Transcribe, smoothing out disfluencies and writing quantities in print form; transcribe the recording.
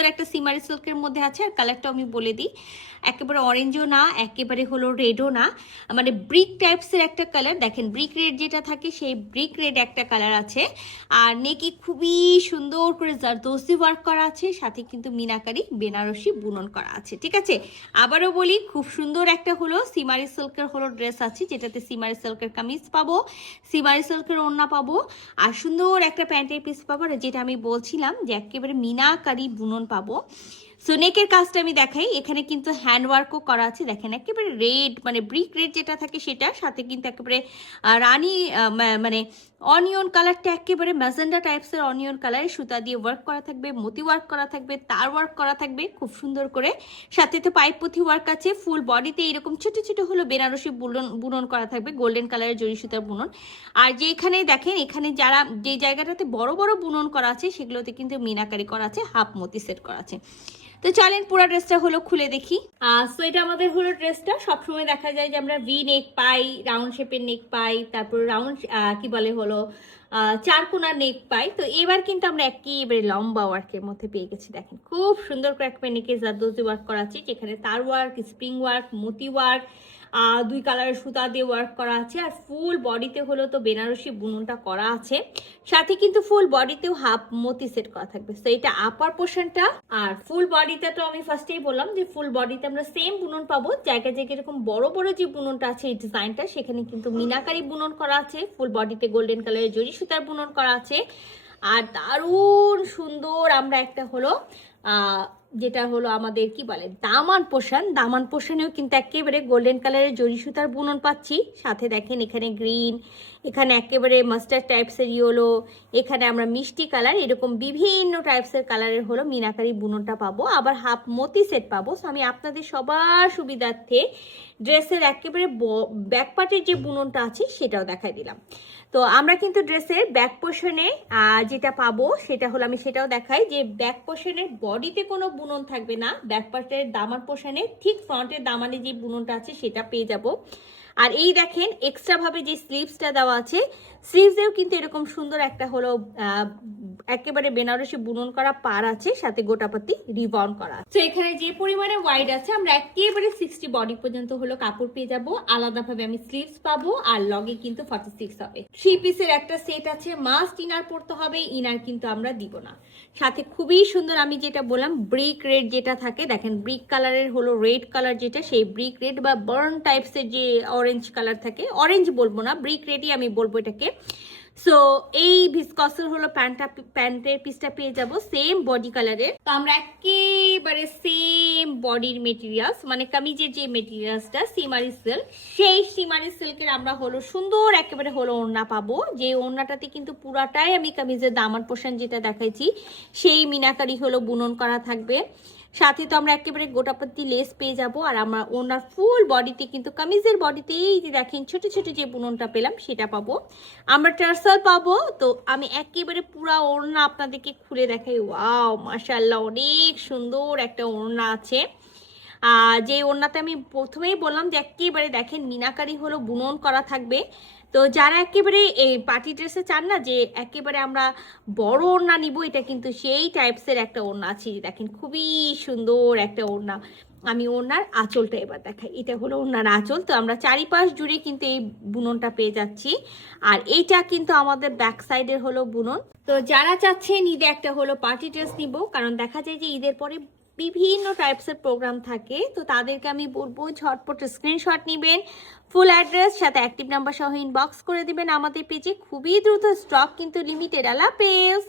সুন্দর একটা সিমারি সিল্কের মধ্যে আছে। আর কালারটা আমি বলে দিই, একেবারে অরেঞ্জও না, একেবারে হলো রেডও না, মানে ব্রিক টাইপসের একটা কালার। দেখেন ব্রিক রেড যেটা থাকে সেই ব্রিক রেড একটা কালার আছে। আর নেকি খুবই সুন্দর করে জারদোসি ওয়ার্ক করা আছে, সাথে কিন্তু মিনাকারি বেনারসি বুনন করা আছে। ঠিক আছে, আবারও বলি, খুব সুন্দর একটা হলো সিমারি সিল্কের হলো ড্রেস আছে, যেটাতে সিমারি সিল্কের কামিজ পাবো, সিমারি সিল্কের ওড়না পাবো, আর সুন্দর একটা প্যান্টের পিস পাবো, আর যেটা আমি বলছিলাম যে একেবারে মিনাকারি বুনন পাবো। সো নেকের কাজটা আমি দেখাই, এখানে কিন্তু হ্যান্ডওয়ার্কও করা আছে। দেখেন একেবারে রেড, মানে ব্রিক রেড যেটা থাকে সেটা, সাথে কিন্তু একেবারে রানি মানে অনিয়ন কালারটা, একেবারে ম্যাজেন্ডা টাইপসের অনিয়ন কালার, সুতা দিয়ে ওয়ার্ক করা থাকবে, মতি ওয়ার্ক করা থাকবে, তার ওয়ার্ক করা থাকবে খুব সুন্দর করে, সাথে তো পাইপ পুঁথি ওয়ার্ক আছে। ফুল বডিতে এরকম ছোট ছোট হলো বেনারসি বুনন করা থাকবে, গোল্ডেন কালারের জরি সুতার বুনন। আর যে এখানে দেখেন, এখানে যারা যে জায়গাটাতে বড় বড় বুনন করা আছে সেগুলোতে কিন্তু মিনাকারি করা আছে, হাফ মতি সেট করা আছে। তো চলেন পুরো ড্রেসটা হলো খুলে দেখি। সো এটা আমাদের হলো ড্রেসটা। সবসময় দেখা যায় যে আমরা ভি নেক পাই, রাউন্ড শেপের নেক পাই, তারপর রাউন্ড কি বলে হলো চারকোনা নেক পাই। তো এবার কিন্তু আমরা একেবারে লম্বা ওয়ার্কের মধ্যে পেয়ে গেছি। দেখেন খুব সুন্দর করে একটা নেকে জারদোজি ওয়ার্ক করা আছে, যেখানে তার ওয়ার্ক, স্প্রিং ওয়ার্ক, মতি ওয়ার্ক, দুই কালারের সুতা দিয়ে ওয়ার্ক করা আছে। আর ফুল বডিতে হলো তো বেনারসি বুননটা করা আছে, সাথে কিন্তু ফুল বডিতেও হাফ মতি সেট করা থাকবে। তো এটা আপার পোর্শনটা। আর ফুল বডিতে তো আমি ফার্স্টেই বললাম যে ফুল বডিতে আমরা সেম বুনন পাবো, জায়গায় জায়গায় এরকম বড় বড় যে বুননটা আছে এই ডিজাইনটা, সেখানে কিন্তু মিনাকারি বুনন করা আছে, ফুল বডিতে গোল্ডেন কালারের জরি সুতার বুনন করা আছে। আর দারুণ সুন্দর আমরা একটা হলো যেটা হলো আমাদের কি বলে দামান পোষণ, দামান পোষণেও কিন্তু একেবারে গোল্ডেন কালারের জরি সুতার বুনন পাচ্ছি। সাথে দেখেন এখানে গ্রিন, এখানে একেবারে মাস্টার্ড টাইপসের ইয়েলো, এখানে আমরা মিষ্টি কালার, এরকম বিভিন্ন টাইপসের কালারের হলো মিনাকারি বুননটা পাবো, আবার হাফ মতি সেট পাবো। সো আমি আপনাদের সবার সুবিধার্থে ড্রেসের একেবারে ব্যাক পার্টের যে বুননটা আছে সেটাও দেখাই দিলাম। তো আমরা কিন্তু ড্রেসের ব্যাক পোর্শনে যেটা পাবো সেটা হলো, আমি সেটাও দেখাই, যে ব্যাক পোর্শনের বডিতে কোনো বুনন থাকবে না, ব্যাক পার্টের দামান পোর্শনে ঠিক ফ্রন্টের দামানে যে বুননটা আছে সেটা পেয়ে যাব। আর এই দেখেন এক্সট্রা ভাবে যে স্লিভসটা দেওয়া আছে, স্লিভসেও কিন্তু এরকম সুন্দর একটা হলো একেবারে বেনারসি বুনন করা পার আছে, সাথে গোটাপাতি রিবন করা। তো এখানে যে পরিমাণে ওয়াইড আছে আমরা একেবারে 60 বডি পর্যন্ত হলো কাপড় পেয়ে যাব। আলাদাভাবে আমি স্লিভস পাবো, আর লগে কিন্তু 46 হবে। 3 পিসের একটা সেট আছে, মাস্ট ইনার পড়তে হবে, ইনার কিন্তু আমরা দিব না। সাথে খুবই সুন্দর আমি যেটা বললাম ব্রিক রেড যেটা থাকে, দেখেন ব্রিক কালারের হলো রেড কালার যেটা, সেই ব্রিক রেড বা বার্ন টাইপসের যে অরেঞ্জ কালার থাকে, অরেঞ্জ বলবো না, ব্রিক রেডই আমি বলবো এটাকে। সো এই ভিসকসের হলো প্যান্টের পিসটা পেয়ে যাব সেম বডি কালারের। তো আমরা একেবারে সেম বডির মেটেরিয়ালস, মানে কামিজের যে মেটেরিয়ালসটা সিমারি সিল্ক, সেই সিমারি সিল্কের আমরা হলো সুন্দর একেবারে হলো ওড়না পাবো, যে ওড়নাটাতে কিন্তু পুরাটাই আমি কামিজের দামান পোর্শন যেটা দেখাইছি সেই মিনাকারি হলো বুনন করা থাকবে। সাথে তো আমরা একেবারে গোটাপত্তি লেস পেয়ে যাব। আর আমরা ওনার ফুল বডিতে কিন্তু কামিজের বডিতেই যে দেখেন ছোট ছোট যে বুননটা পেলাম সেটা পাবো, আমরা টার্সাল পাবো। তো আমি একেবারে পুরা ওড়না আপনাদেরকে খুলে দেখাই। ওয়াও মাশাআল্লাহ, অনেক সুন্দর একটা ওড়না আছে। যে ওড়নাতে আমি প্রথমেই বললাম যে একেবারে দেখেন মিনাকারি হলো বুনন করা থাকবে। তো যারা একেবারে এই পার্টি ড্রেসে চান না যে একেবারে আমরা বড় ওড়না নিব, এটা কিন্তু সেই টাইপসের একটা ওড়না আছে। দেখেন খুবই সুন্দর একটা ওড়না। আমি ওড়নার আঁচলটা এবার দেখাই, এটা হলো ওড়নার আঁচল। তো আমরা চারিপাশ জুড়ে কিন্তু এই বুননটা পেয়ে যাচ্ছি, আর এইটা কিন্তু আমাদের ব্যাক সাইডের হলো বুনন। তো যারা চাচ্ছেন ঈদে একটা হলো পার্টি ড্রেস নিব, কারণ দেখা যায় যে ঈদের পরে বিভিন্ন টাইপসের প্রোগ্রাম থাকে, তো তাদেরকে আমি বলবো ঝটপট স্ক্রিনশট নেবেন, ফুল অ্যাড্রেস সাথে অ্যাক্টিভ নাম্বার সহ ইনবক্স করে দিবেন আমাদের পেজে। খুবই দ্রুত, স্টক কিন্তু লিমিটেড। আল্লাহ হাফেজ।